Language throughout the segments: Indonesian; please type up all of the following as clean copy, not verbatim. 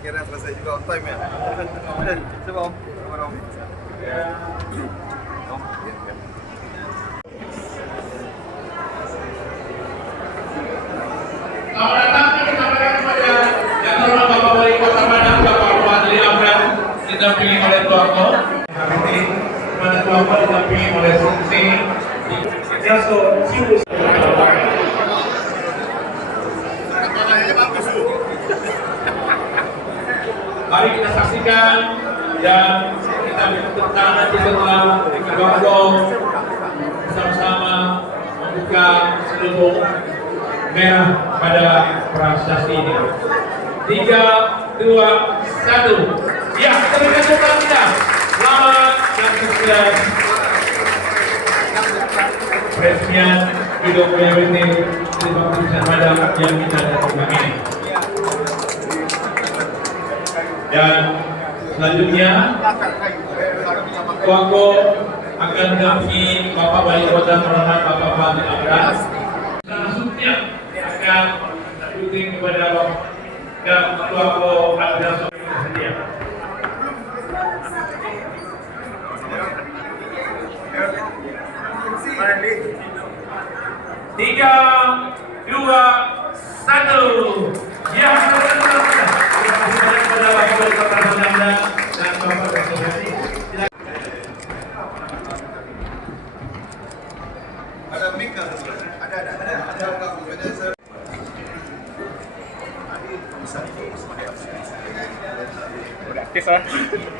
akhirnya selesai juga on time ya. Coba Om. Coba Om. Ya. Om. Ya. Selamat datang disampaikan kepada yang terhormat Bapak Wali Kota Padang, Bapak Fadli Amran, didampingi oleh Tuanko. HPT kepada Tuanko didampingi oleh Sensei Yaso Sius. Mari kita saksikan dan kita bertepuk nanti setelah Tuanko bersama-sama membuka selubung merah pada prasasti ini. 3, 2, 1. Ya, kita berikan tepuk tangan kita. Selamat dan sukses. Presiden G20 di Kabupaten Padang yang kita datangkan ini. Dan selanjutnya, Tuanko akan mendampingi Bapak Wali Kota Padang, Bapak Fadli Amran. Selanjutnya akan ikuti kepada dan Tuanko ada sedia. Tiga, dua, satu. Ya, kepada Bapak Wali Kota Padang dan Bapak Presiden. Ada mic kan? Ada. Udah aktif ah.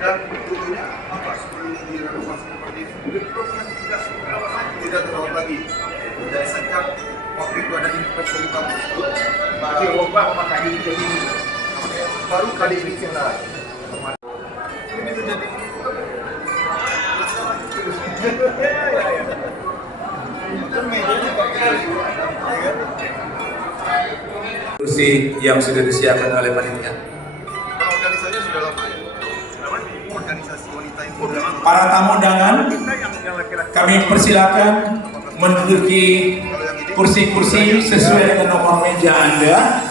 Dan dulunya apa? Sebelum direnovasi seperti ini, tidak terawat lagi. Dari sejak waktu itu ada impres dari kampus itu, baru kali ini kita ini terjadi. Kursi yang sudah disiapkan oleh panitia. Organisasinya sudah lama ya. Organisasi wanita itu sudah lama. Para tamu undangan, kami persilakan menduduki kursi-kursi sesuai dengan nomor meja Anda.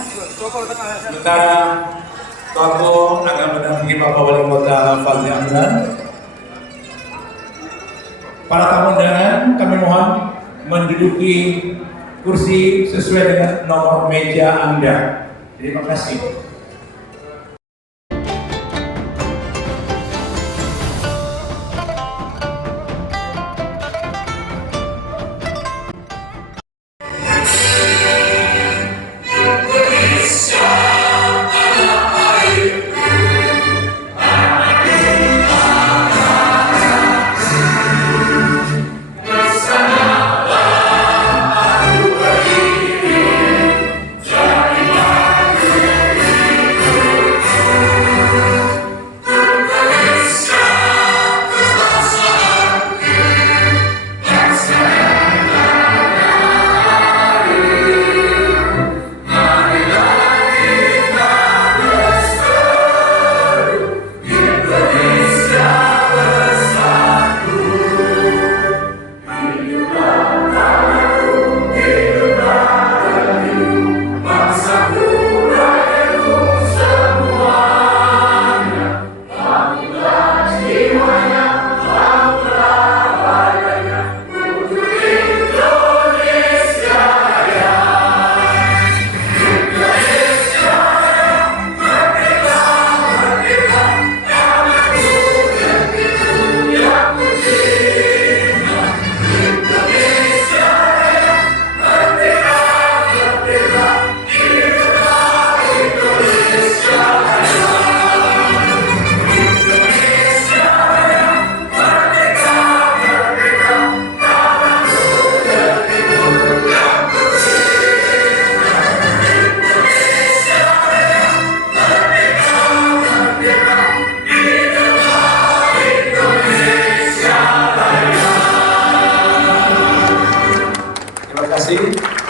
Sementara Tuanko akan mendampingi Bapak Wali Kota Fadli Amran. Para tamu undangan, kami mohon menduduki kursi sesuai dengan nomor meja Anda. Terima kasih.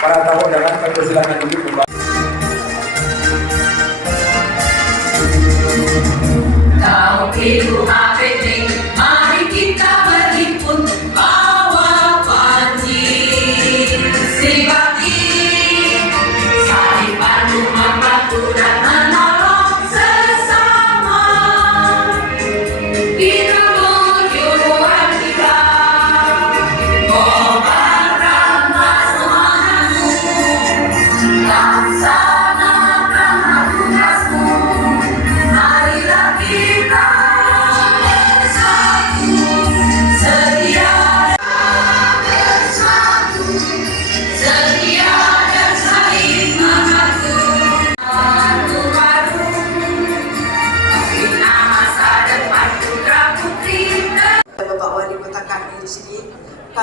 Para tamu undangan kami persilakan duduk kembali. Tahun Ibu HPT, mari kita berhimpun bawa panji Sri Bakti, saling bantu membantu dan menolong sesama.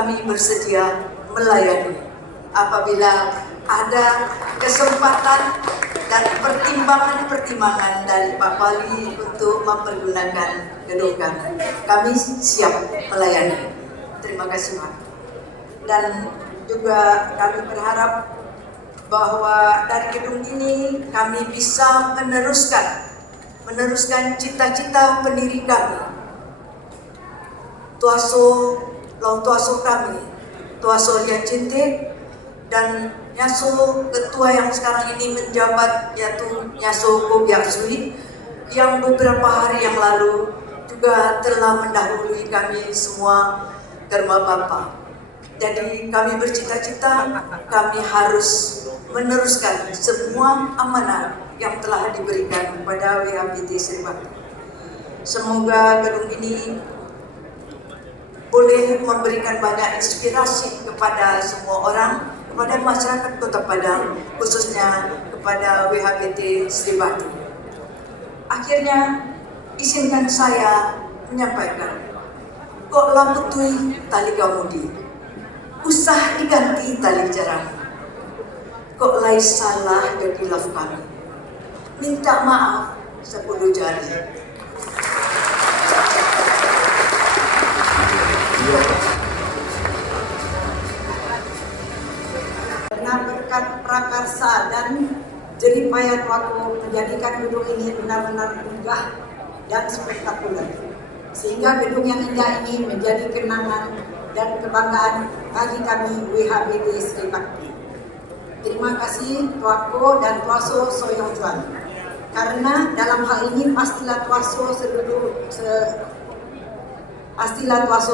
kami bersedia melayani apabila ada kesempatan dan pertimbangan-pertimbangan dari Pak Wali untuk mempergunakan gedung kami. Kami siap melayani. Terima kasih Pak. Dan juga kami berharap bahwa dari gedung ini kami bisa meneruskan cita-cita pendiri kami, Laut Tuaso kami, Tuaso Lian Cinte, dan Nyaso ketua yang sekarang ini menjabat, yaitu Nyaso Gobiak Sui, yang beberapa hari yang lalu juga telah mendahului kami semua Dharma Bapa. Jadi kami bercita-cita kami harus meneruskan semua amanah yang telah diberikan kepada WHBT Sribakti. Semoga gedung ini boleh memberikan banyak inspirasi kepada semua orang, kepada masyarakat Kota Padang, khususnya kepada WHBT Sribakti. Akhirnya, izinkan saya menyampaikan, kok laputui tali gamudi, usah diganti tali jarang, kok lai salah jadi love kami, minta maaf 10 jari. Karena berkat prakarsa dan jeripaya Tuaku menjadikan gedung ini benar-benar megah dan spektakuler, sehingga gedung yang indah ini menjadi kenangan dan kebanggaan bagi kami WHBT Sribakti. Terima kasih Tuaku dan Tuaso Soyong Chuan, karena dalam hal ini pastilah Tuaso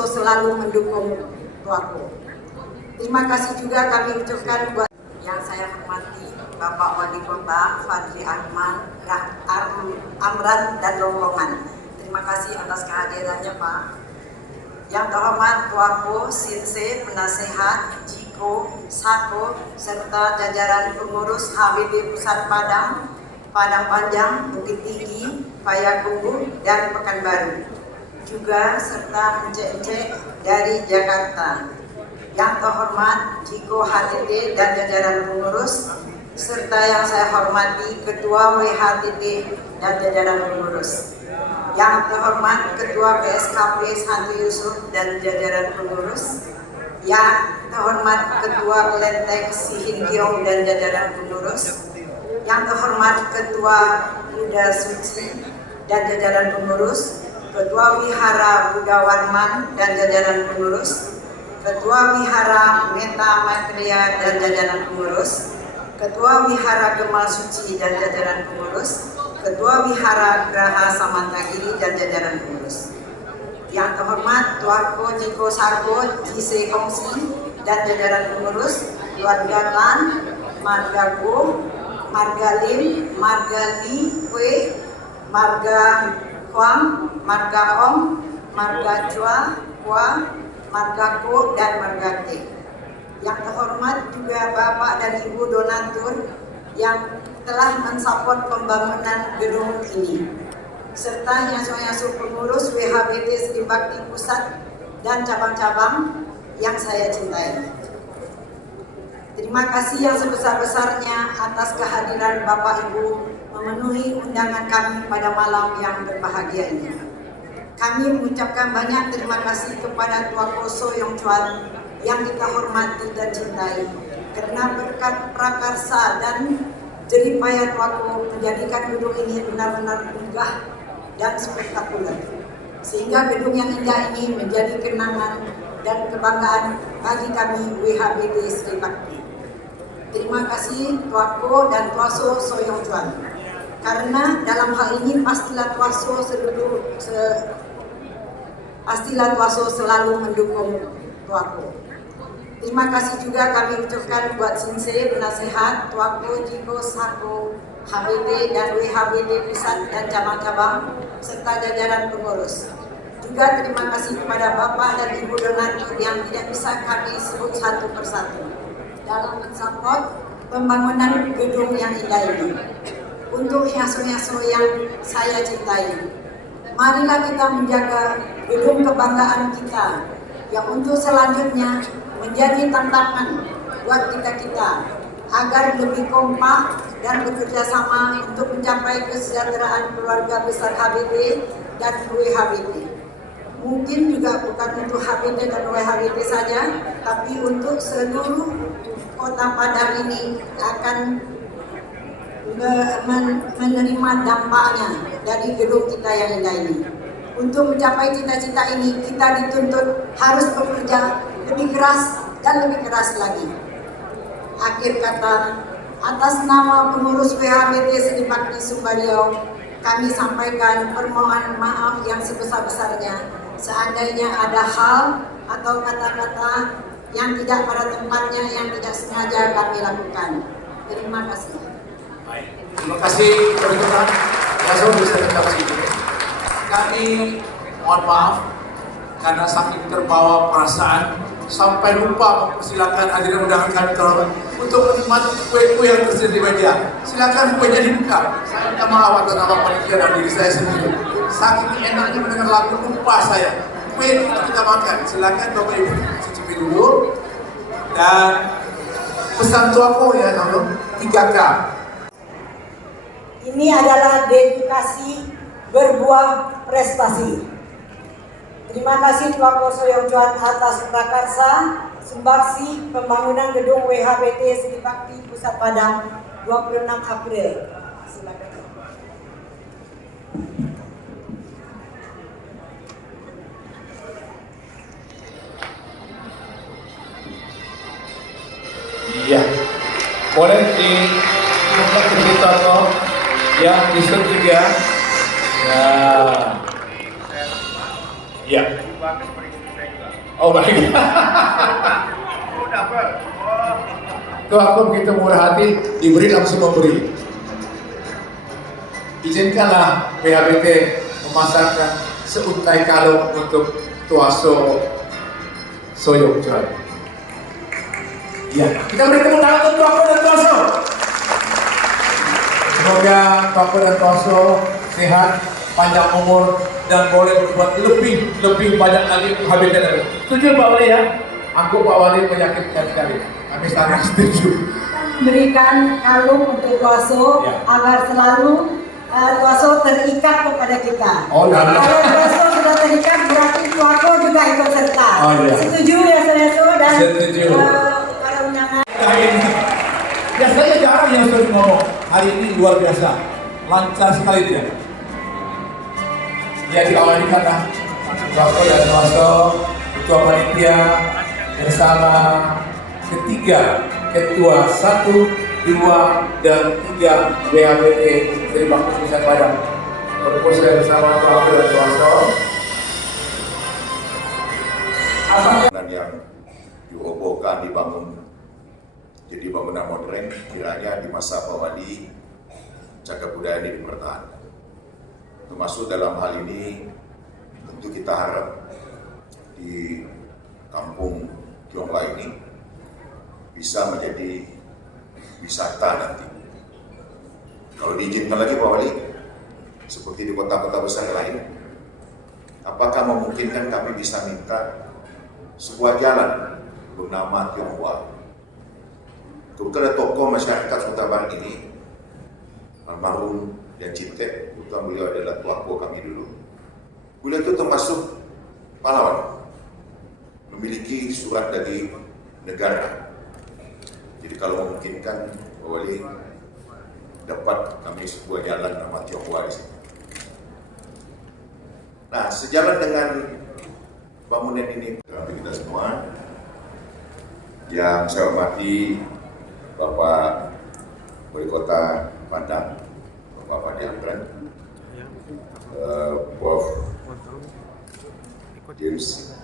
selalu mendukung Tuaku. Terima kasih juga kami ucapkan buat yang saya hormati Bapak Wali Kota Fadli Ahmad, Amran dan rombongan. Terima kasih atas kehadirannya Pak. Yang terhormat Tuaku, Sinse, penasehat, Jiko, Sako, serta jajaran pengurus HBD Pusat Padang, Padang Panjang, Bukit Tinggi, Payakumbuh, dan Pekanbaru. Juga serta encek-encek dari Jakarta. Yang terhormat Jiko HTT dan jajaran pengurus, serta yang saya hormati Ketua WHTT dan jajaran pengurus. Yang terhormat Ketua PSKP Santi Yusuf dan jajaran pengurus. Yang terhormat Ketua Kelenteng Sihingyong dan jajaran pengurus. Yang terhormat Ketua Buddha Suci dan jajaran pengurus. Ketua Wihara Buddha Warman dan jajaran pengurus. Ketua Wihara Meta Maitreya dan jajaran pengurus, Ketua Wihara Gemal Suci dan jajaran pengurus, Ketua Wihara Graha Samantagiri dan jajaran pengurus. Yang terhormat Tuaku Jiko Sarko, Jise Kongsi dan jajaran pengurus, keluarga Tan, Marga Go, Marga Lim, Marga Li Kue, Marga Huang, Marga Om, Marga Chua, Hua, Marga Ko dan Marga T. Yang terhormat juga Bapak dan Ibu donatur yang telah mensupport pembangunan gedung ini, serta nyaso-nyaso pengurus WHBT Sribakti Pusat dan cabang-cabang yang saya cintai. Terima kasih yang sebesar-besarnya atas kehadiran Bapak Ibu memenuhi undangan kami pada malam yang berbahagia ini. Kami mengucapkan banyak terima kasih kepada Tuaku Soyong Chuan yang kita hormati dan cintai, karena berkat prakarsa dan jeripaya Tuaku menjadikan gedung ini benar-benar megah dan spektakuler, sehingga gedung yang indah ini menjadi kenangan dan kebanggaan bagi kami WHBT Sribakti. Terima kasih Tuaku dan Tuaso Soyong Chuan, karena dalam hal ini pastilah Tuaso selalu mendukung Tuaku. Terima kasih juga kami ucapkan buat Sinse, penasehat, Tuaku, Jiko, Sako, HBD dan WHBD Pusat dan cabang-cabang, serta jajaran pengurus. Juga terima kasih kepada Bapak dan Ibu donatur yang tidak bisa kami sebut satu persatu dalam mensupport pembangunan gedung yang indah ini. Untuk nyaso-nyaso yang saya cintai, marilah kita menjaga gedung kebanggaan kita yang untuk selanjutnya menjadi tantangan buat kita-kita agar lebih kompak dan bekerja sama untuk mencapai kesejahteraan keluarga besar HBT dan WHBT. Mungkin juga bukan untuk HBT dan WHBT saja, tapi untuk seluruh kota Padang ini akan menerima dampaknya dari gedung kita yang indah ini. Untuk mencapai cita-cita ini, kita dituntut harus bekerja lebih keras dan lebih keras lagi. Akhir kata, atas nama pengurus WHBT Sri Bakti Sumba Riau, kami sampaikan permohonan maaf yang sebesar-besarnya seandainya ada hal atau kata-kata yang tidak pada tempatnya, yang tidak sengaja kami lakukan. Terima kasih. Baik, terima kasih teman-teman. Langsung bisa tetap sini. Kami mohon maaf karena saking terbawa perasaan sampai lupa mempersilakan hadirin undangan kami terhormat untuk menikmati kue-kue yang tersedia di meja. Silakan kuenya dibuka. Saya minta maaf atas nama panitia dan diri saya sendiri. Saking enaknya mendengar lagu lupa saya. Kue itu kita makan. Silakan Bapak Ibu cicipi dulu. Dan pesan tuaku ya teman 3K. Ini adalah dedikasi berbuah prestasi. Terima kasih Tuako Soyong Cuan atas prakarsa sumbaksi pembangunan gedung WHBT Sri Bakti Pusat Padang 26 April. Silakan. Iya, boleh dibuka cerita kok yang disetujui ya. Ya. Oh baik. Tuh aku begitu murah hati, diberi langsung memberi. Izinkanlah WHBT memasarkan seuntai kalung untuk Tuaso Soyong Cuan. Ya, kita beri tepuk tangan untuk Tuaso dan Tuaso. Semoga Tuaso dan Tuaso sehat, panjang umur, dan boleh berbuat lebih banyak lagi HBT. Setuju Pak Wali ya? Aku Pak Wali meyakinkan sekali. Kami sangat setuju. Berikan kalung untuk Tuaso Ya. agar selalu Tuaso terikat kepada kita. Oh, kalau Tuaso sudah terikat berarti Tuaso juga ikut serta. Oh, ya. Setuju ya Saudara dan Setuju. para undangan. Hari ini, biasanya jarang yang sering ngomong. Hari ini luar biasa, lancar sekali dia. Dia diawali karena Bapak dan Tuaso, Ketua Panitia bersama Ketua 1, 2, dan 3 WHBT Sri Bakti Pusat Padang. Berproses bersama Bapak dan Tuaso. Dan yang dirobohkan, dibangun jadi bangunan modern, kiranya di masa Pak Wali cagar budaya ini dipertahankan. Termasuk dalam hal ini tentu kita harap di kampung Tionghoa ini bisa menjadi wisata nanti. Kalau diizinkan lagi Pak Wali, seperti di kota-kota besar lain, apakah memungkinkan kami bisa minta sebuah jalan bernama Tionghoa? Kebetulan tokoh masyarakat Sumatera Barat ini, almarhum yang Cintek, kebetulan beliau adalah tuaku kami dulu. Beliau itu termasuk pahlawan, memiliki surat dari negara. Jadi kalau memungkinkan, Pak Wali dapat kami sebuah jalan nama Tionghoa di sini. Nah, sejalan dengan bangunan ini, kami kita semua, yang saya hormati Bapak Wali Kota Padang, Bapak Fadli Amran, Prof. James,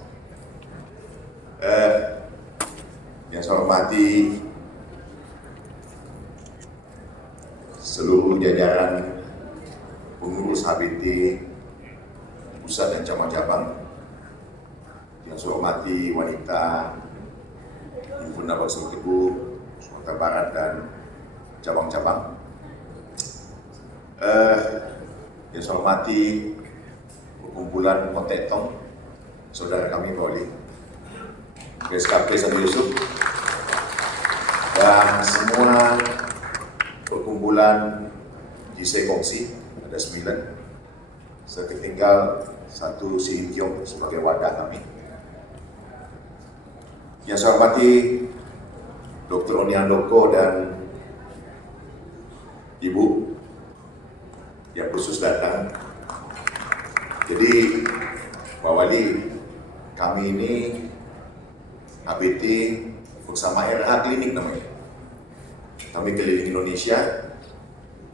yang saya hormati seluruh jajaran pengurus HBT pusat dan cabang-cabang, yang saya hormati wanita Himpunan Bakso Teguh Sumatera Barat dan cabang-cabang, yang saya hormati perkumpulan Kontek Tong, saudara kami Pak Wali, BSKP Santo Yusuf, dan semua perkumpulan JC Kongsi, ada 9. Saya tinggal satu Sihin Kiong sebagai wadah kami. Yang saya hormati Dr. Oni Handoko dan Ibu yang khusus datang. Jadi Pak Wali, kami ini HBT bersama RH Klinik namanya. Kami keliling Indonesia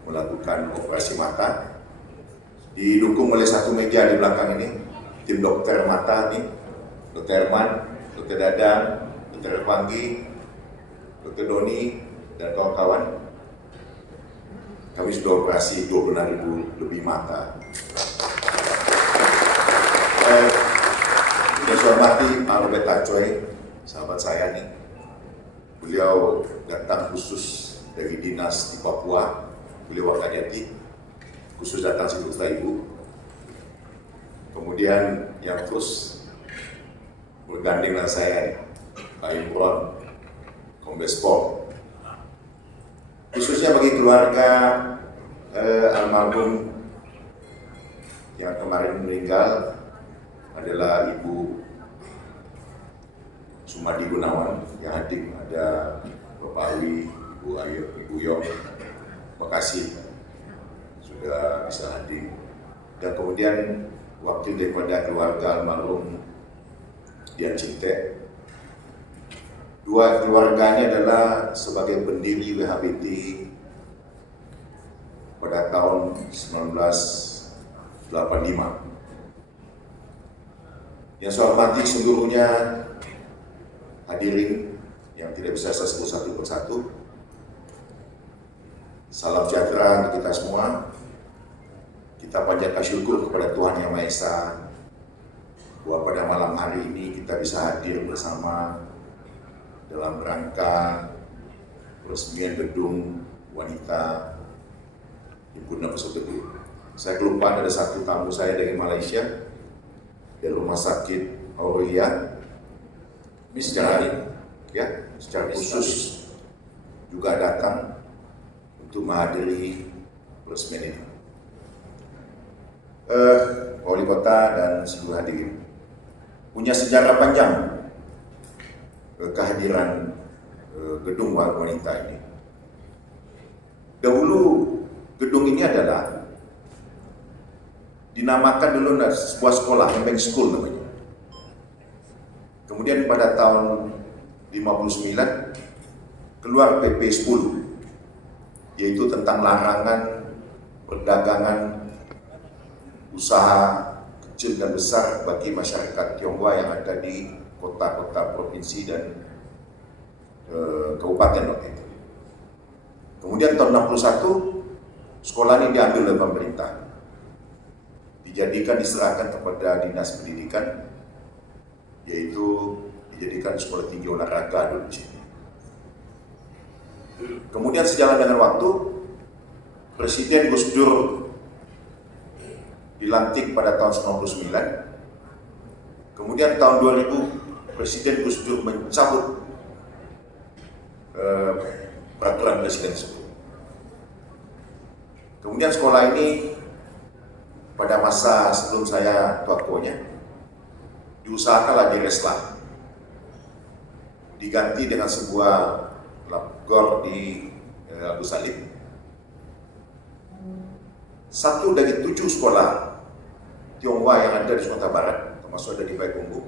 melakukan operasi mata. Didukung oleh satu meja di belakang ini, tim dokter mata nih, Dr. Herman, Dr. Dadang, Dr. Panggi, Dr. Doni, dan kawan-kawan. Kami sudah operasi 26.000 lebih mata. Yang saya hormati Pak Robert Tacoy, sahabat saya nih. Beliau datang khusus dari dinas di Papua, beliau Wakajati, khusus datang sini untuk Ibu. Kemudian yang terus bergandeng dengan saya, Pak Imron, Kombes Pol. Khususnya bagi keluarga almarhum yang kemarin meninggal adalah Ibu Sumadi Gunawan yang hadir, ada Bapak Ali, Ibu Ayu, Ibu Yong. Terima kasih sudah bisa hadir. Dan kemudian wakil daripada keluarga almarhum Dian Cinte. Dua keluarganya adalah sebagai pendiri WHBT pada tahun 1985. Yang saya hormati seluruhnya hadirin yang tidak bisa saya sebut satu persatu. Salam sejahtera untuk kita semua. Kita panjatkan syukur kepada Tuhan Yang Maha Esa bahwa pada malam hari ini kita bisa hadir bersama dalam rangka peresmian gedung wanita Himpunan Pusat Teguh. Saya kelupaan ada satu tamu saya dari Malaysia, dari Rumah Sakit Aurelia. Ini secara khusus juga datang untuk menghadiri peresmian ini. Wali Kota dan seluruh hadirin punya sejarah panjang kehadiran gedung wanita ini. Dahulu gedung ini adalah dinamakan dulu sebuah sekolah, Hembeng School namanya. Kemudian pada tahun 59 keluar PP 10, yaitu tentang larangan perdagangan usaha kecil dan besar bagi masyarakat Tionghoa yang ada di kota-kota provinsi dan kabupaten waktu itu. Kemudian tahun 61 sekolah ini diambil oleh pemerintah, diserahkan kepada dinas pendidikan, yaitu dijadikan sekolah tinggi olahraga dulu di sini. Kemudian sejalan dengan waktu, Presiden Gus Dur dilantik pada tahun 99. Kemudian tahun 2000 Presiden Gus Dur mencabut peraturan presiden tersebut. Kemudian sekolah ini pada masa sebelum saya tuakonya diusahakanlah direslah, diganti dengan sebuah gor di Abu Salim. Satu dari 7 sekolah Tionghoa yang ada di Sumatera Barat, termasuk ada di Payakumbuh,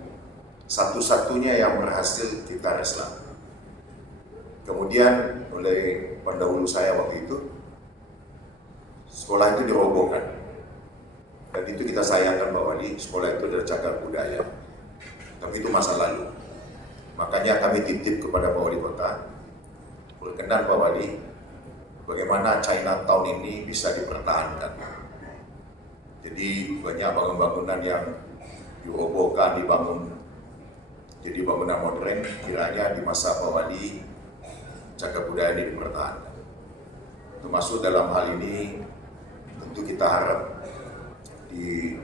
satu-satunya yang berhasil kita reslah. Kemudian oleh pendahulu saya waktu itu, sekolah itu dirobohkan. Dan itu kita sayangkan Pak Wali, sekolah itu adalah cagar budaya. Tapi itu masa lalu. Makanya kami titip kepada Pak Wali Kota, berkenan Pak Wali, bagaimana Chinatown ini bisa dipertahankan. Jadi banyak bangunan-bangunan yang dirobohkan, dibangun jadi bangunan modern, kiranya di masa Pak Wali cagar budaya ini dipertahankan. Termasuk dalam hal ini tentu kita harap di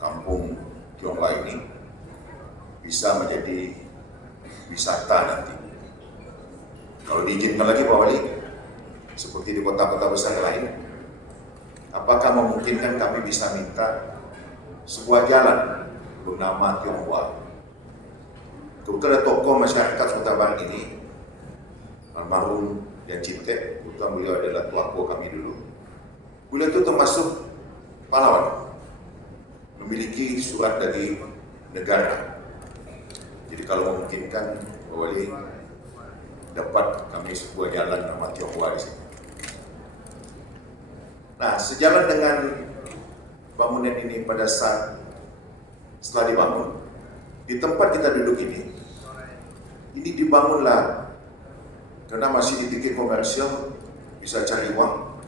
kampung Tionghoa ini bisa menjadi wisata nanti. Kalau diizinkan lagi Pak Wali, seperti di kota-kota besar lain, apakah memungkinkan kami bisa minta sebuah jalan bernama Tionghoa? Kebetulan ada tokoh masyarakat Sumatera Barat ini, almarhum Yan Cintek, kebetulan beliau adalah tuaku kami dulu. Beliau itu termasuk pahlawan, memiliki surat dari negara. Jadi kalau memungkinkan, Pak Wali, dapat kami sebuah jalan nama Tionghoa di sini. Nah, sejalan dengan bangunan ini pada saat setelah dibangun, di tempat kita duduk ini dibangunlah karena masih di titik komersial, bisa cari uang,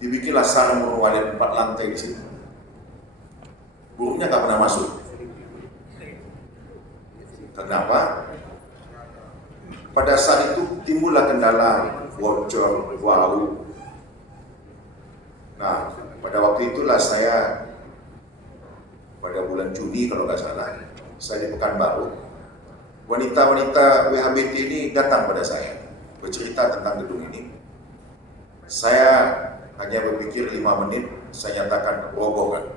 dibikinlah sarang burung walet 4 lantai di sini. Burungnya nggak pernah masuk. Kenapa? Pada saat itu timbullah kendala bocor, bau. Nah, pada waktu itulah saya pada bulan Juni kalau nggak salah, saya di Pekanbaru. Wanita-wanita WHBT ini datang pada saya, bercerita tentang gedung ini. Saya hanya berpikir 5 menit, saya nyatakan robohkan.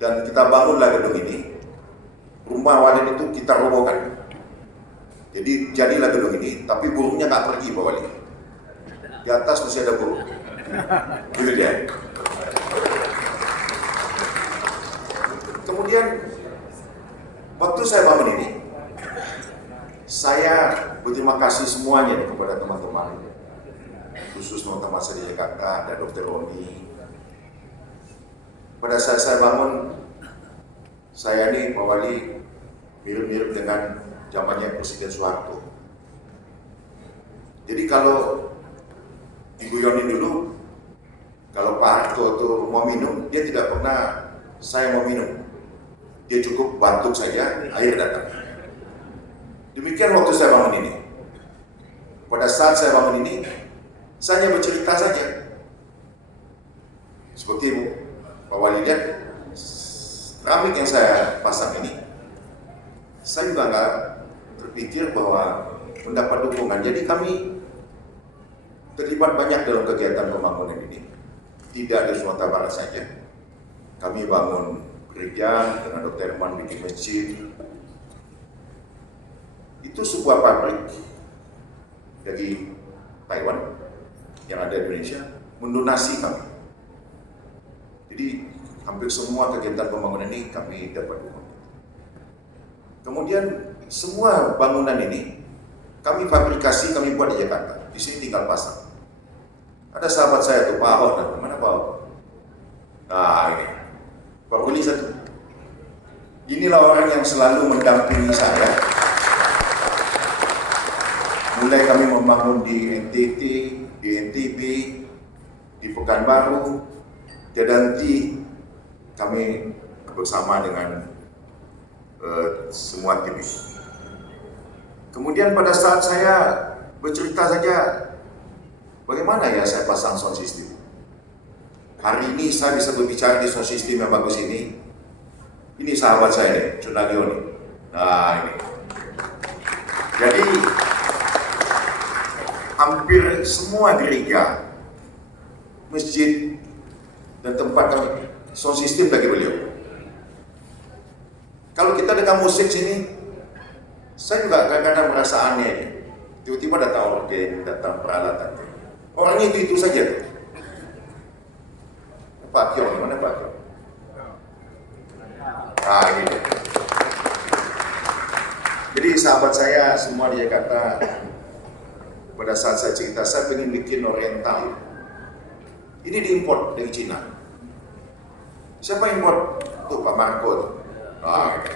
Dan kita bangunlah gedung ini. Rumah walet itu kita robohkan. Jadi jadilah gedung ini, tapi burungnya nggak pergi Pak Wali. Di atas masih ada burung. Gitu dia. Kemudian waktu saya bangun ini, saya berterima kasih semuanya kepada teman-teman, khusus teman-teman saya di Jakarta, ada Dr. Roni. Pada saat saya bangun, saya ini Pak Wali mirip-mirip dengan zamannya Presiden Soeharto. Jadi kalau diguyonin dulu, kalau Pak Harto itu mau minum, dia tidak pernah saya mau minum. Dia cukup batuk saja, air datang. Demikian waktu saya bangun ini. Pada saat saya bangun ini, saya hanya bercerita saja. Seperti Pak Wali lihat, keramik yang saya pasang ini, saya juga nggak terpikir bahwa mendapat dukungan. Jadi kami terlibat banyak dalam kegiatan pembangunan ini. Tidak di Sumatera Barat saja. Kami bangun gereja dengan Dr. Herman, bikin masjid. Itu sebuah pabrik dari Taiwan yang ada di Indonesia mendonasi kami. Jadi hampir semua kegiatan pembangunan ini kami dapat dukungan. Kemudian semua bangunan ini kami fabrikasi, kami buat di Jakarta. Di sini tinggal pasang. Ada sahabat saya tuh Pak Ahok, mana Pak Ahok? Nah ini, Pak Ruli satu. Inilah orang yang selalu mendampingi saya. Mulai kami membangun di NTT, di NTB, di Pekanbaru, Jadanti, kami bersama dengan semua tim. Kemudian pada saat saya bercerita saja, bagaimana ya saya pasang sound system. Hari ini saya bisa berbicara di sound system yang bagus ini. Ini sahabat saya nih, Cunagio nih. Nah ini. Jadi hampir semua gereja, masjid, dan tempat kami sound system bagi beliau. Kalau kita dengar musik sini, saya juga kadang-kadang merasa aneh. Tiba-tiba datang organ, datang peralatan. Orangnya itu saja. Pak Kiong, mana Pak Kiong? Ah, ini. Jadi sahabat saya semua di Jakarta, pada saat saya cerita, saya ingin bikin oriental. Ini diimport dari Cina. Siapa import? Tuh Pak Marco tuh. Nah, ini.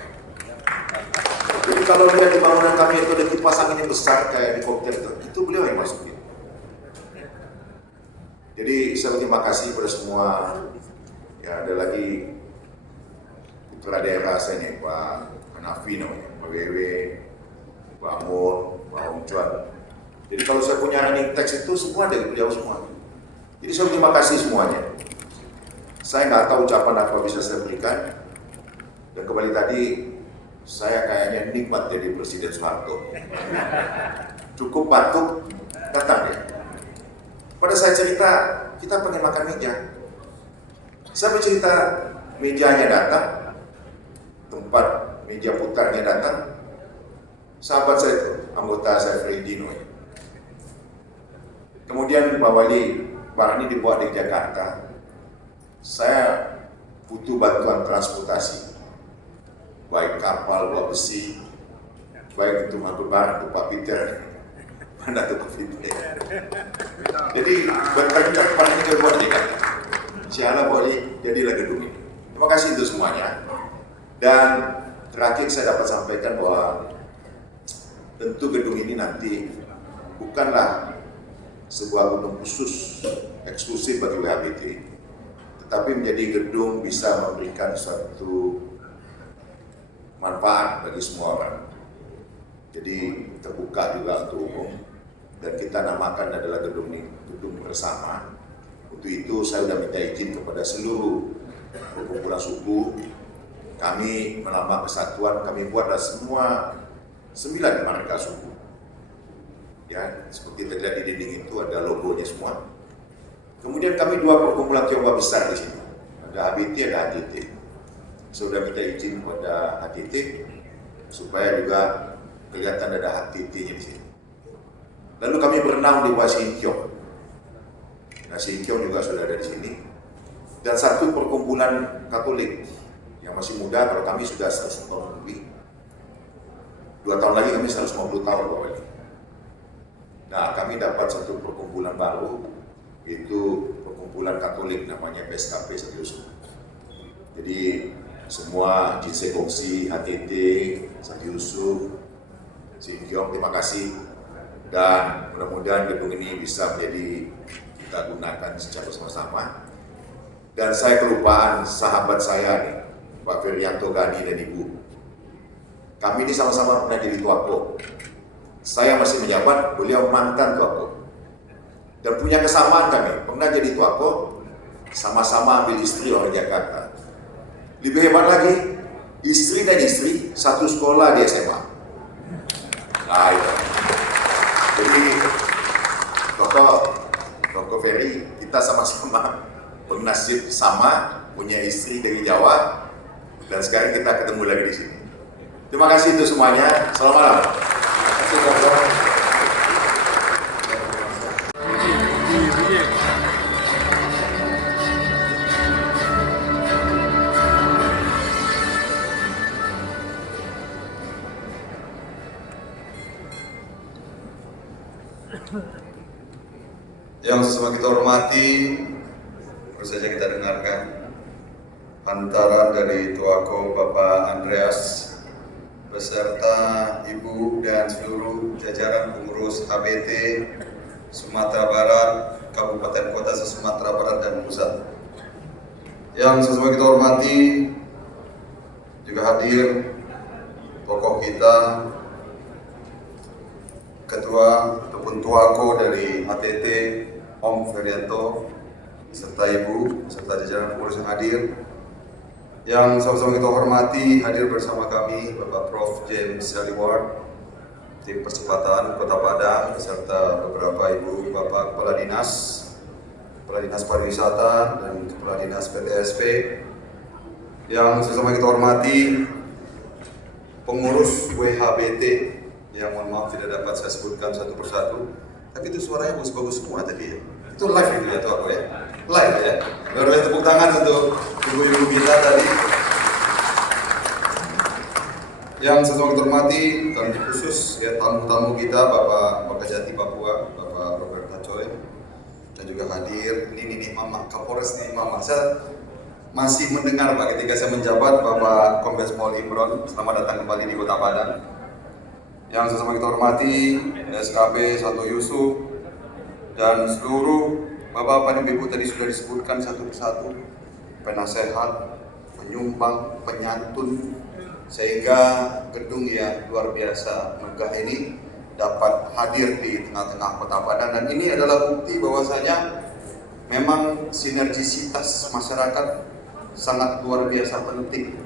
Jadi kalau lihat di bangunan kami itu ada kipas angin yang besar kayak helikopter itu beliau yang masukin. Jadi saya berterima kasih pada semua. Ya ada lagi putra daerah saya nih Pak Hanafi namanya, Pak Wewe, Pak Amor, Pak Hong Chuan. Jadi kalau saya punya running text itu semua dari beliau semua. Jadi saya berterima kasih semuanya. Saya nggak tahu ucapan apa bisa saya berikan. Dan kembali tadi saya kayaknya nikmat jadi Presiden Soeharto. Cukup batuk, datang dia. Pada saya cerita, kita pengen makan meja. Saya bercerita, mejanya datang, tempat meja putarnya datang. Sahabat saya itu, anggota saya Fredino. Kemudian Pak Wali, barang ini dibuat di Jakarta. Saya butuh bantuan transportasi, baik kapal, buah besi, baik itu ngangkut barang, tuh Pak Peter. Mana tuh Pak Peter? Jadi berkali-kali kepala ini buat di Jakarta. Insyaallah boleh jadilah gedung ini. Terima kasih untuk semuanya. Dan terakhir saya dapat sampaikan bahwa tentu gedung ini nanti bukanlah sebuah gedung khusus eksklusif bagi WHBT, tetapi menjadi gedung bisa memberikan suatu manfaat bagi semua orang. Jadi terbuka juga untuk umum dan kita namakan adalah gedung ini gedung bersama. Untuk itu saya sudah minta izin kepada seluruh perkumpulan suku. Kami menambah kesatuan, kami buatlah semua 9 marga suku. Ya, seperti terlihat di dinding itu ada logonya semua. Kemudian kami 2 perkumpulan Tionghoa besar di sini. Ada HBT, ada HTT. Sudah minta izin kepada HTT supaya juga kelihatan ada HTT-nya di sini. Lalu kami berenang di Bawah Sintiong. Nah, Sintiong juga sudah ada di sini. Dan 1 perkumpulan Katolik yang masih muda, kalau kami sudah 100 tahun lebih. 2 tahun lagi kami 150 tahun Pak Wali. Nah, kami dapat 1 perkumpulan baru, yaitu perkumpulan Katolik namanya PSKP Sati Yusuf. Jadi semua Jinsei Gongsi, HTT, Sati Yusuf, Sintiong, terima kasih. Dan mudah-mudahan gedung ini bisa menjadi kita gunakan secara sama-sama. Dan saya kelupaan sahabat saya nih, Pak Ferianto Gani dan Ibu. Kami ini sama-sama pernah jadi tuako. Saya masih menjabat, beliau mantan tuako. Dan punya kesamaan kami, pernah jadi tuako, sama-sama ambil istri orang Jakarta. Lebih hebat lagi, istri dan istri satu sekolah di SMA. Nah itu. Jadi, Toko Ferry, kita sama-sama bernasib sama, punya istri dari Jawa, dan sekarang kita ketemu lagi di sini. Terima kasih untuk semuanya. Selamat malam. Terima kasih, Bapak. Yang sesama kita hormati, baru saja kita dengarkan hantaran dari Tuako Bapak Andreas beserta Ibu dan seluruh jajaran pengurus HBT Sumatera Barat, Kabupaten Kota Sumatera Barat dan Pusat. Yang sesama kita hormati, juga hadir tokoh kita, Ketua ataupun Tuako dari HTT, Om Ferianto, serta Ibu, serta jajaran pengurus yang hadir. Yang sama-sama kita hormati, hadir bersama kami Bapak Prof. James Saliward, Tim Percepatan Kota Padang, beserta beberapa Ibu Bapak Kepala Dinas Pariwisata, dan Kepala Dinas PTSP. Yang sama-sama kita hormati, pengurus WHBT, yang mohon maaf tidak dapat saya sebutkan satu persatu, tapi itu suaranya bagus-bagus semua tadi ya. Itu live itu ya Tuh ya, live ya. Baru tepuk tangan untuk ibu-ibu kita tadi. Yang sesama kita hormati, kami khusus ya tamu-tamu kita, Bapak Wakajati Papua, Bapak Robert Tacoy, dan juga hadir. Ini Mama Kapolres nih Mama. Saya masih mendengar Pak ketika saya menjabat, Bapak Kombes Pol Imron. Selamat datang kembali di Kota Padang. Yang sesama kita hormati, SKP Satu Yusuf, dan seluruh Bapak-Bapak dan Ibu tadi sudah disebutkan satu persatu, penasehat, penyumbang, penyantun, sehingga gedung yang luar biasa megah ini dapat hadir di tengah-tengah Kota Padang. Dan ini adalah bukti bahwasanya memang sinergisitas masyarakat sangat luar biasa penting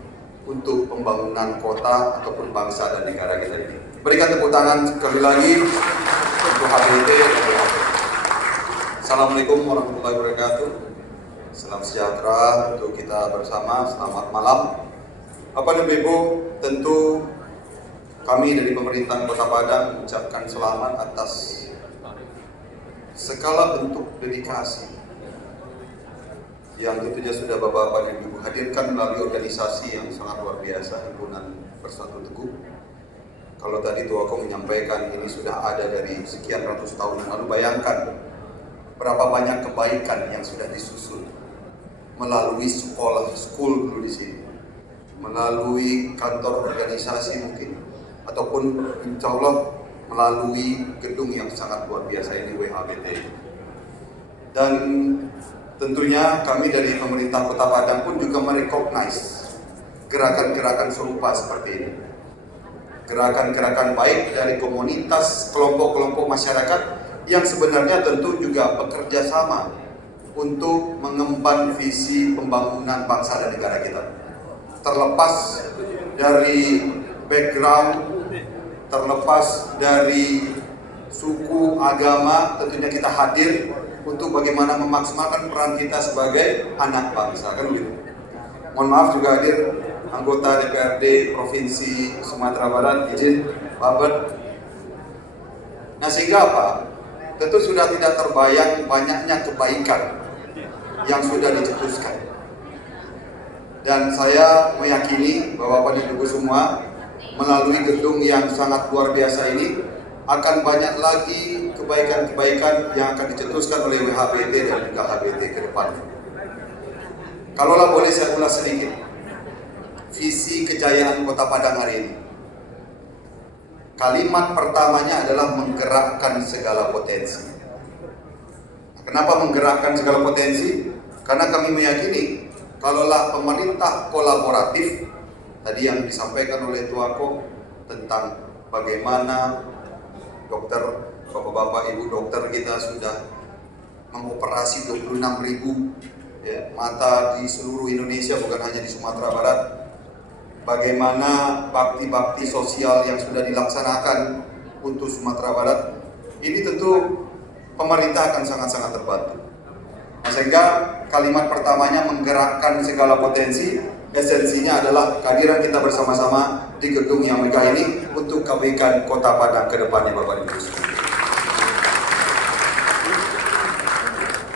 untuk pembangunan kota ataupun bangsa dan negara kita ini. Berikan tepuk tangan sekali lagi untuk HBT. Assalamualaikum warahmatullahi wabarakatuh. Salam sejahtera untuk kita bersama. Selamat malam. Bapak dan Ibu, tentu kami dari pemerintah Kota Padang mengucapkan selamat atas segala bentuk dedikasi yang tentunya sudah Bapak dan Ibu hadirkan melalui organisasi yang sangat luar biasa, Himpunan Bersatu Teguh. Kalau tadi Tuako menyampaikan ini sudah ada dari sekian ratus tahun yang lalu, bayangkan berapa banyak kebaikan yang sudah disusun melalui sekolah, school dulu di sini, melalui kantor organisasi mungkin, ataupun insya Allah melalui gedung yang sangat luar biasa ini WHBT. Dan tentunya kami dari pemerintah Kota Padang pun juga merecognize gerakan-gerakan serupa seperti ini. Gerakan-gerakan baik dari komunitas, kelompok-kelompok masyarakat yang sebenarnya tentu juga bekerja sama untuk mengemban visi pembangunan bangsa dan negara kita. Terlepas dari background, terlepas dari suku, agama, tentunya kita hadir untuk bagaimana memaksimalkan peran kita sebagai anak bangsa, kan begitu. Mohon maaf juga hadir anggota DPRD Provinsi Sumatera Barat, izin Babat. Nah sehingga apa? Tentu sudah tidak terbayang banyaknya kebaikan yang sudah dicetuskan. Dan saya meyakini bahwa Bapak Ibu semua melalui gedung yang sangat luar biasa ini akan banyak lagi kebaikan-kebaikan yang akan dicetuskan oleh WHBT dan juga HBT ke depan. Kalaulah boleh saya ulas sedikit visi kejayaan Kota Padang hari ini. Kalimat pertamanya adalah menggerakkan segala potensi. Kenapa menggerakkan segala potensi? Karena kami meyakini kalaulah pemerintah kolaboratif, tadi yang disampaikan oleh Tuako tentang bagaimana dokter, bapak-bapak, ibu dokter kita sudah mengoperasi 26.000 mata di seluruh Indonesia, bukan hanya di Sumatera Barat. Bagaimana bakti-bakti sosial yang sudah dilaksanakan untuk Sumatera Barat, ini tentu pemerintah akan sangat-sangat terbantu. Nah, sehingga kalimat pertamanya menggerakkan segala potensi, esensinya adalah kehadiran kita bersama-sama di gedung yang megah ini untuk kebaikan Kota Padang ke depannya, Bapak Ibu.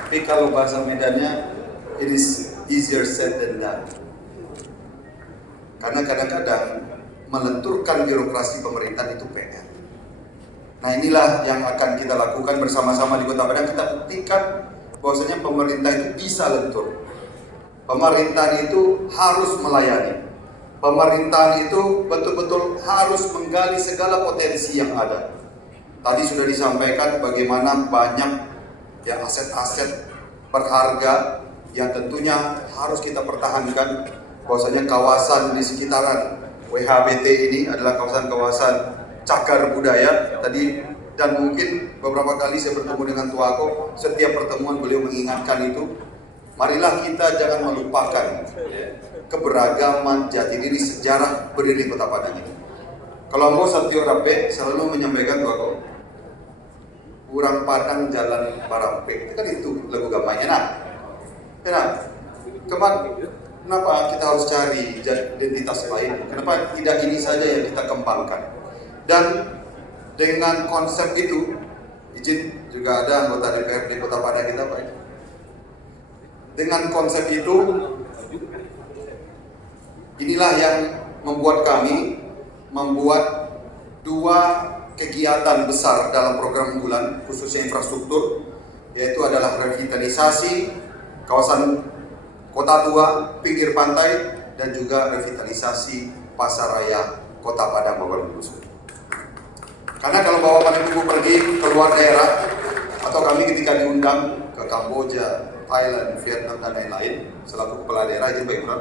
Tapi kalau bahasa Medannya, it is easier said than done. Karena kadang-kadang melenturkan birokrasi pemerintahan itu PR. Nah inilah yang akan kita lakukan bersama-sama di Kota Padang. Kita buktikan bahwasanya pemerintah itu bisa lentur. Pemerintahan itu harus melayani. Pemerintahan itu betul-betul harus menggali segala potensi yang ada. Tadi sudah disampaikan bagaimana banyak ya aset-aset berharga yang tentunya harus kita pertahankan. Bahwasanya kawasan di sekitaran WHBT ini adalah kawasan-kawasan cagar budaya tadi, dan mungkin beberapa kali saya bertemu dengan Tuako, setiap pertemuan beliau mengingatkan itu. Marilah kita jangan melupakan keberagaman jati diri sejarah berdiri Kota Padang ini. Kalau mau Satyo Rape selalu menyampaikan Tuako, Urang Padang Jalan Barampe, itu kan itu lagu gamanya. Nah, kenapa kita harus cari identitas lain? Kenapa tidak ini saja yang kita kembangkan? Dan dengan konsep itu, izin juga ada anggota DPRD Kota Padang kita, Pak. Dengan konsep itu, inilah yang membuat kami membuat dua kegiatan besar dalam program unggulan, khususnya infrastruktur, yaitu adalah revitalisasi kawasan Kota Tua, pinggir pantai, dan juga revitalisasi Pasaraya Kota Padang, Bapak Ibu. Karena kalau Bapak Ibu pergi ke luar daerah, atau kami ketika diundang ke Kamboja, Thailand, Vietnam, dan lain-lain, selaku kepala daerah itu Pak Imran,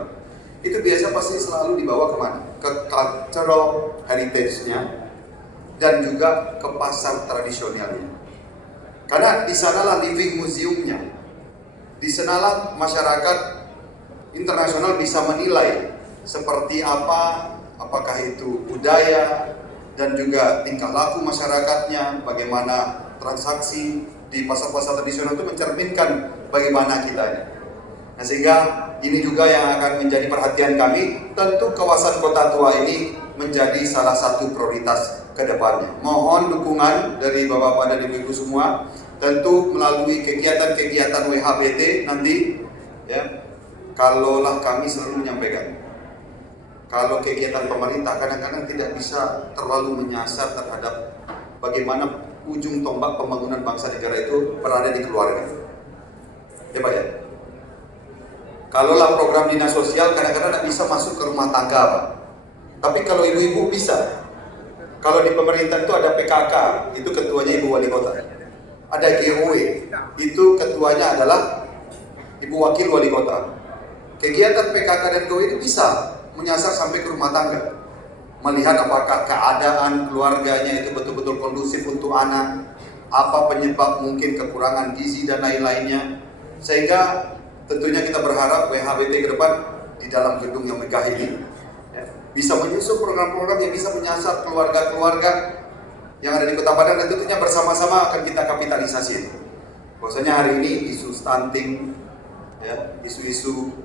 itu biasa pasti selalu dibawa kemana? Ke cultural heritage-nya, dan juga ke pasar tradisionalnya. Karena di sanalah living museumnya, di sanalah masyarakat internasional bisa menilai seperti apa, apakah itu budaya dan juga tingkah laku masyarakatnya, bagaimana transaksi di pasar-pasar tradisional itu mencerminkan bagaimana kita. Nah, sehingga ini juga yang akan menjadi perhatian kami. Tentu kawasan Kota Tua ini menjadi salah satu prioritas ke depannya. Mohon dukungan dari Bapak-Bapak dan Ibu-Ibu semua, tentu melalui kegiatan-kegiatan WHBT nanti, ya, kalaulah kami selalu menyampaikan, kalau kegiatan pemerintah kadang-kadang tidak bisa terlalu menyasar terhadap bagaimana ujung tombak pembangunan bangsa negara itu berada di keluarga. Ya Pak ya? Kalaulah program dinas sosial kadang-kadang tidak bisa masuk ke rumah tangga Pak. Tapi kalau ibu-ibu bisa. Kalau di pemerintah itu ada PKK, itu ketuanya Ibu Wali Kota. Ada GOW, itu ketuanya adalah Ibu Wakil Wali Kota. Kegiatan PKK dan GOW itu bisa menyasar sampai ke rumah tangga. Melihat apakah keadaan keluarganya itu betul-betul kondusif untuk anak, apa penyebab mungkin kekurangan gizi dan lain-lainnya. Sehingga tentunya kita berharap WHBT ke depan di dalam gedung yang megah ini bisa menyusun program-program yang bisa menyasar keluarga-keluarga yang ada di Kota Padang, dan tentunya bersama-sama akan kita kapitalisasi itu. Bahwasanya hari ini isu stunting, ya, isu-isu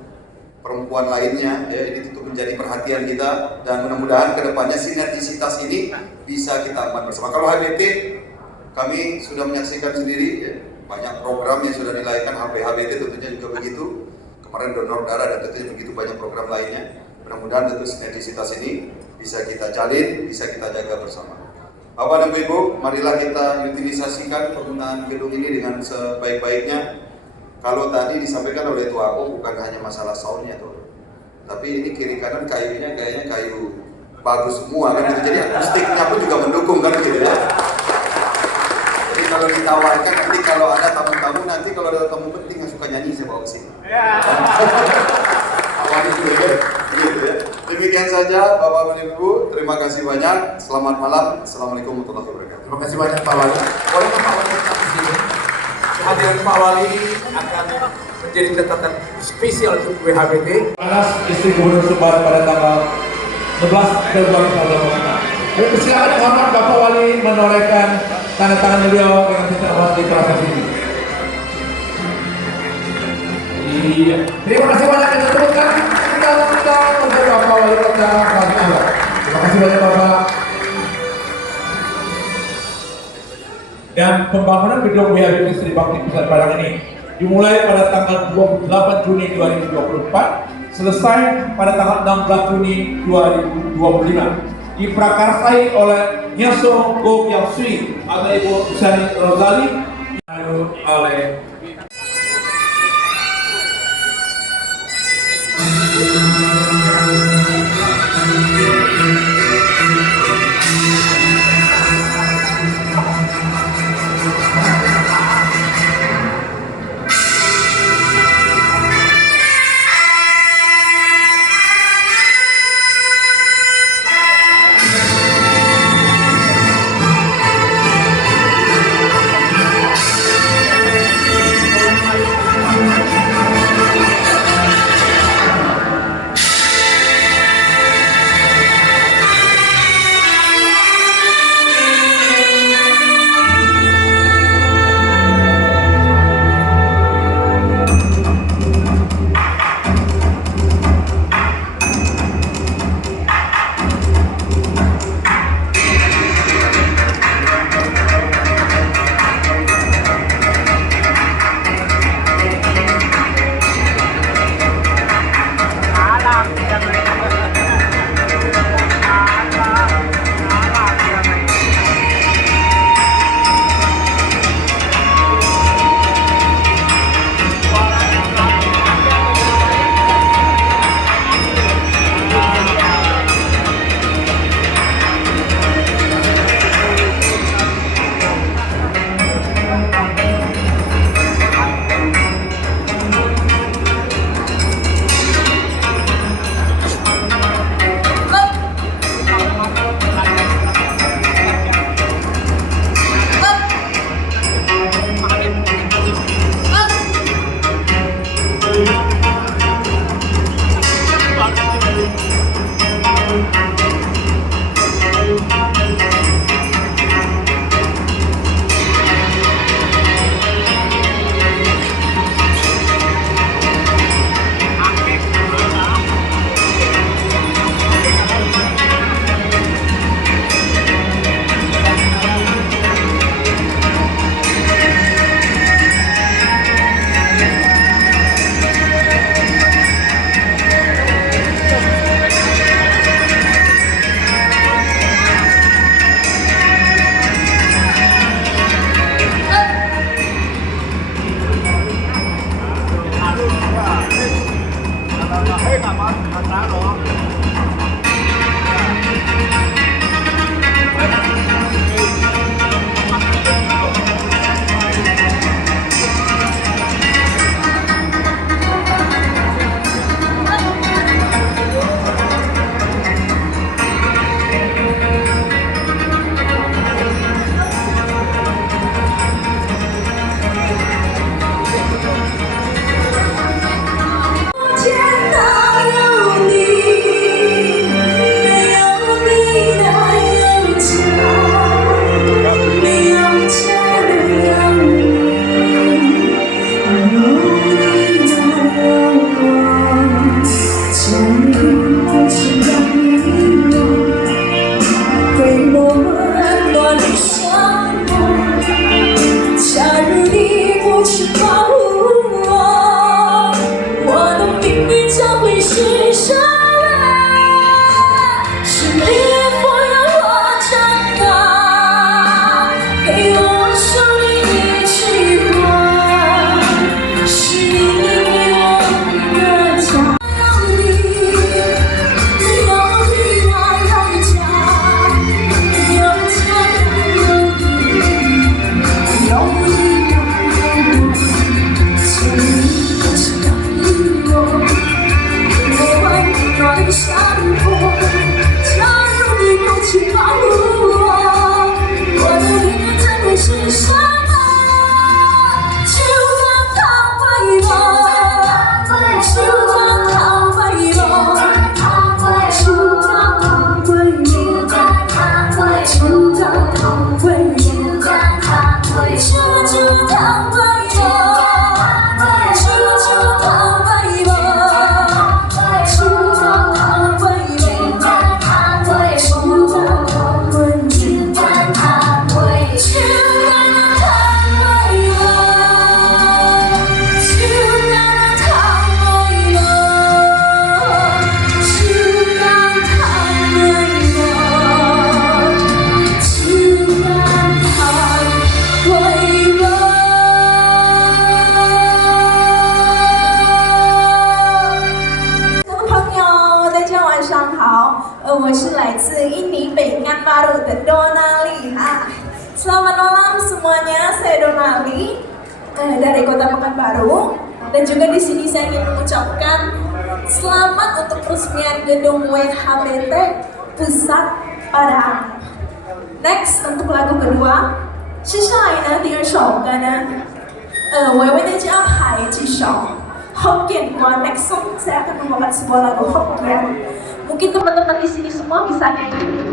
perempuan lainnya, ya, ini tentu menjadi perhatian kita, dan mudah-mudahan kedepannya sinergisitas ini bisa kita aman bersama. Kalau HBT, kami sudah menyaksikan sendiri, ya, banyak program yang sudah dilahirkan. HBT tentunya juga begitu. Kemarin donor darah dan tentunya begitu banyak program lainnya. Mudah-mudahan tentu sinergisitas ini bisa kita jalin, bisa kita jaga bersama. Bapak dan Ibu, marilah kita utilisasikan penggunaan gedung ini dengan sebaik-baiknya. Kalau tadi disampaikan oleh Tua Aku bukan hanya masalah soundnya tuh, tapi ini kiri kanan kayunya kayaknya kayu bagus semua kan gitu. Jadi akustiknya pun juga mendukung kan gitu ya. Jadi kalau ditawarkan nanti kalau ada tamu-tamu, nanti kalau ada tamu penting yang suka nyanyi saya bawa ke sini. Awalnya juga gitu ya. Demikian saja Bapak dan Ibu, terima kasih banyak. Selamat malam. Assalamualaikum warahmatullahi wabarakatuh. Terima kasih banyak Pak Wali. Boleh Pak Wali tetap di sini. Kehadiran Pak Wali akan menjadi catatan spesial untuk WHBT. Panas istri Gubernur Sumbar pada tanggal 11 Februari 2025. Persilakan hormat Bapak Wali menorehkan tanda tangan beliau dengan titik hormat di proses ini. Iya. Terima kasih banyak yang terutkan kita untuk Bapak Wali Kota Padang. Terima kasih banyak Bapak. Dan pembangunan gedung WHBT Sri Bakti Pusat Padang ini dimulai pada tanggal 28 Juni 2024, selesai pada tanggal 16 Juni 2025. Diprakarsai oleh Nyaso Go Yang Sui atau Ibu Sani Rozali oleh 自印尼北干巴鲁的 Donali. Selamat malam semuanya, saya Donali dari Kota Pekanbaru. Dan juga di sini saya ingin mengucapkan selamat untuk peresmian gedung WHBT Pusat Padang. Next untuk lagu kedua, 接下来呢第二首歌呢，我为大家排几首 Hokkien gua. Next song saya akan membawakan sebuah lagu Hokkien. Mungkin teman-teman di sini semua bisa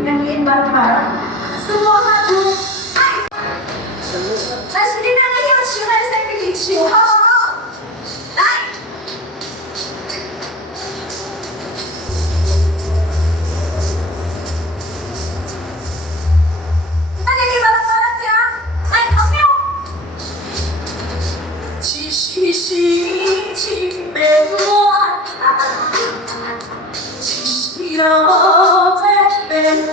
nyanyiin bareng-bareng sebuah lagu. Hai, 但是你那个要求还是在跟你求，好好好，来。大家可以bareng-bareng ya. 来，朋友。继续心情被我爱，继续要再被爱。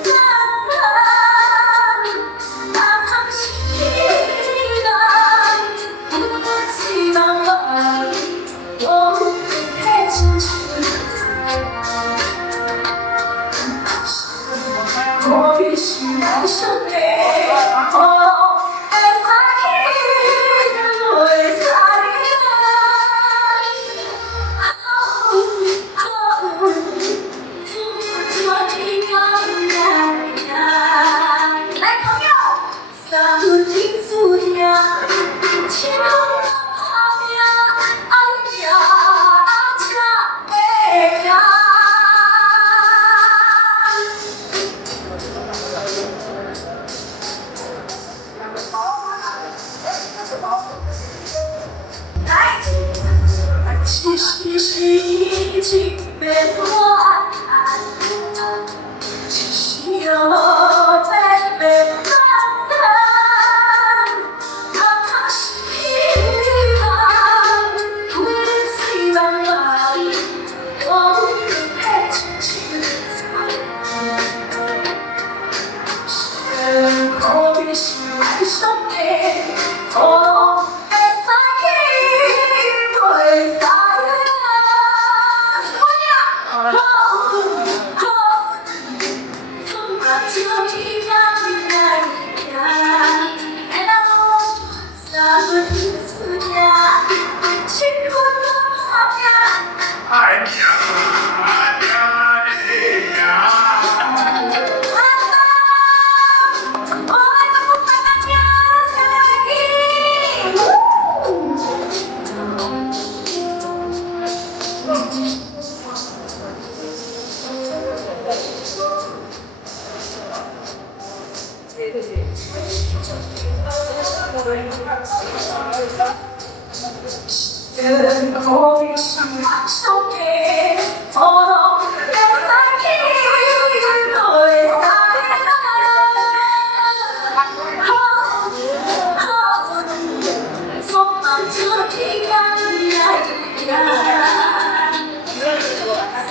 我必须爱上你，哦，爱上你，为爱来，朋友，三个金子呀，天堂呀，哎呀，家哎呀。来，其实是已经被我爱，只需要再被爱。哪怕是一个不希望爱，我会继续我必须爱上你，哦。我必须爱上你，哦，爱你，对爱从那这天呀，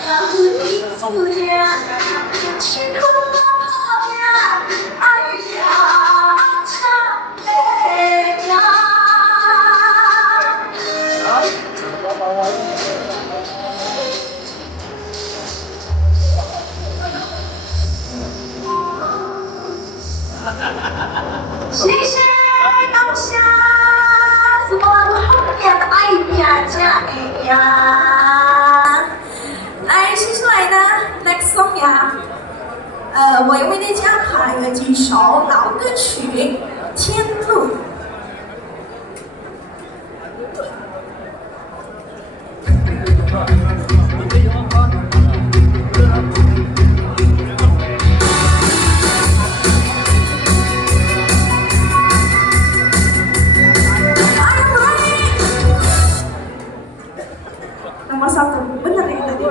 三一四呀，天空呀，哎呀，家哎呀。谢谢当下，什么后面的哎呀家哎呀，来，接下来呢 ，next song 呀，我也为大家排了几首老歌曲，《天路》。Nomor 1, bener ya tadi?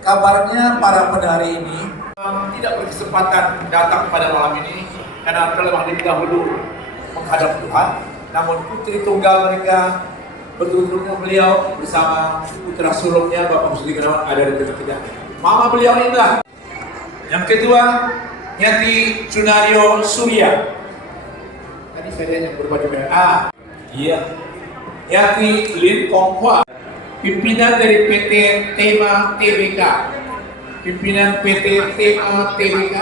Kabarnya para penari ini tidak berkesempatan datang pada malam ini karena telah lebih dahulu menghadap Tuhan. Namun putri tunggal mereka betul-betul beliau bersama putra sulungnya Bapak Budi Gunawan ada di tengah kita. Mama beliau inilah. Yang kedua, Nyati Sunario Surya. Tadi saya lihat yang berbaju merah. Iya. Nyati Lin Kong Hua, pimpinan dari PT Tema TBK. Pimpinan PT Tema TBK.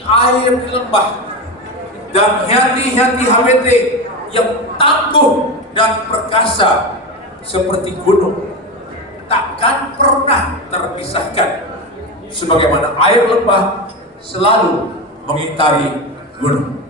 Air di lembah dan hati-hati HBT yang tangguh dan perkasa seperti gunung takkan pernah terpisahkan, sebagaimana air lembah selalu mengitari gunung.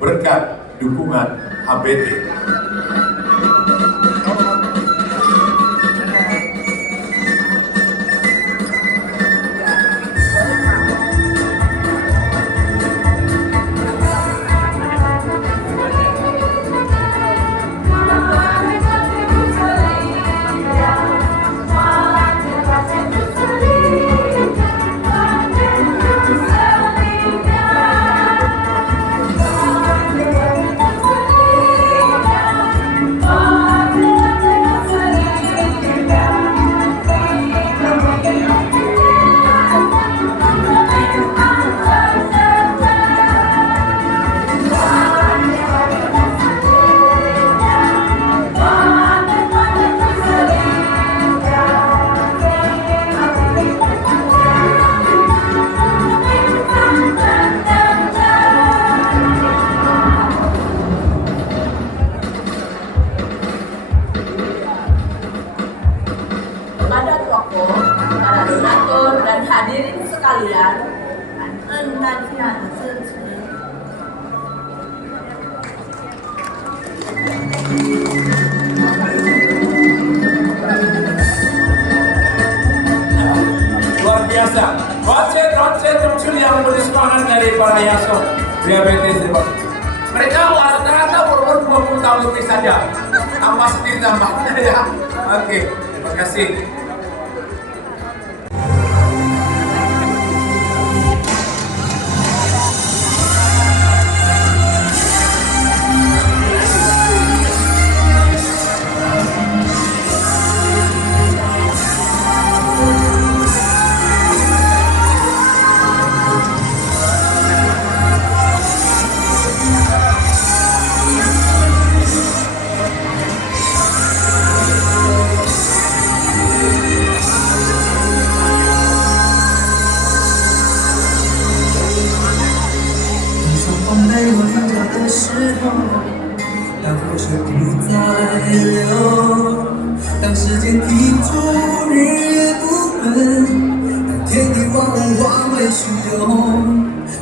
Berkat dukungan HBT. Luar biasa. Konsep kecil yang bersemangat dari para Yaso diabetes. Mereka rata-rata berumur 20 tahun lebih saja. Tambah sedikit tambah ya. Oke, terima kasih.当河水不再流，当时间停住，日夜不分，当天地万物化为虚有，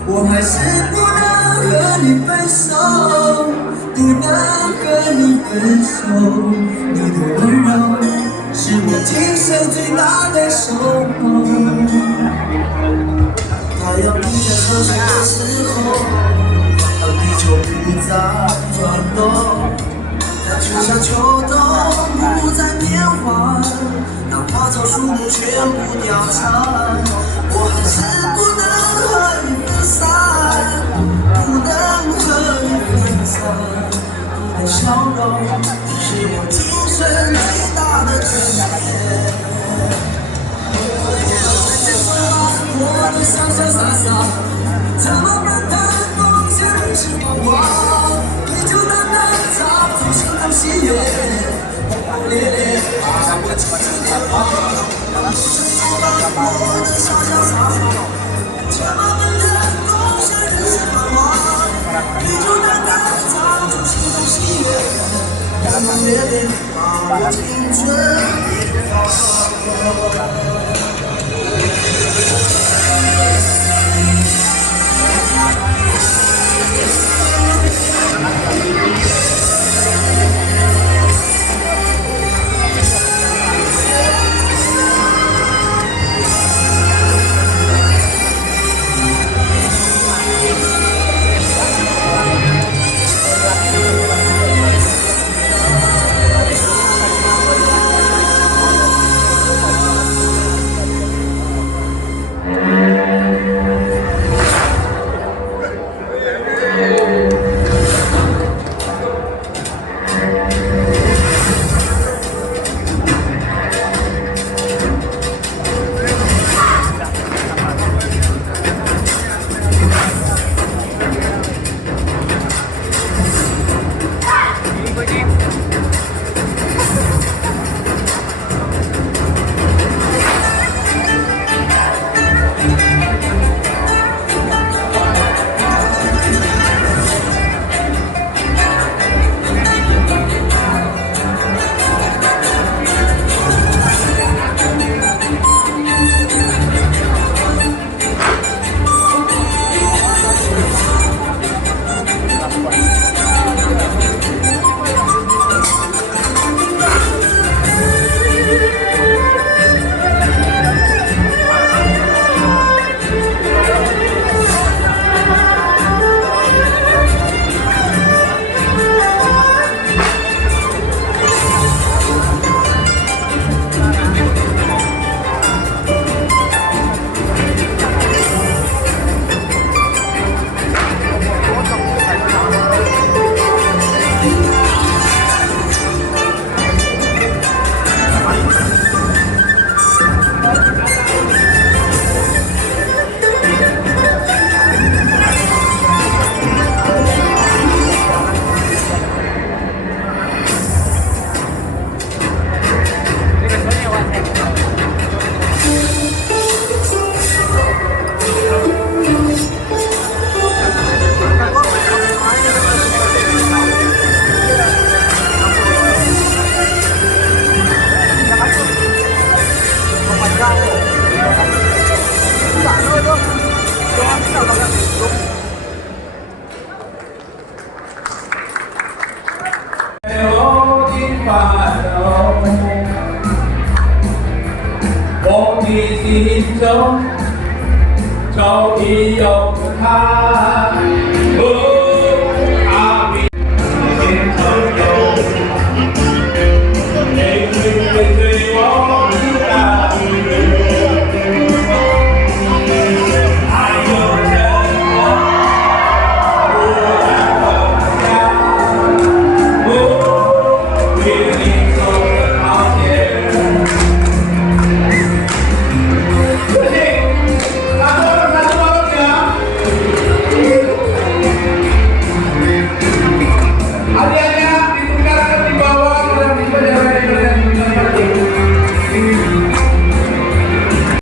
我还是不能和你分手，不能和你分手。你的温柔是我今生最大的守候。太阳不再上升的时候，地球不再转动，当春夏秋冬不再变换，当花草树木全部凋残，我还是不能和你分散，不能和你分散。你的笑容是我今生最大的眷恋。我的潇潇洒洒，怎么办的梦想是彷徨，你就淡淡藏住心中喜悦，轰轰烈烈把我紧紧地抱。我的潇潇洒洒，怎么办的梦想是彷徨，你就淡淡藏住心中喜悦，轰轰烈烈把我青春放。发抖。我的心中早已有个他。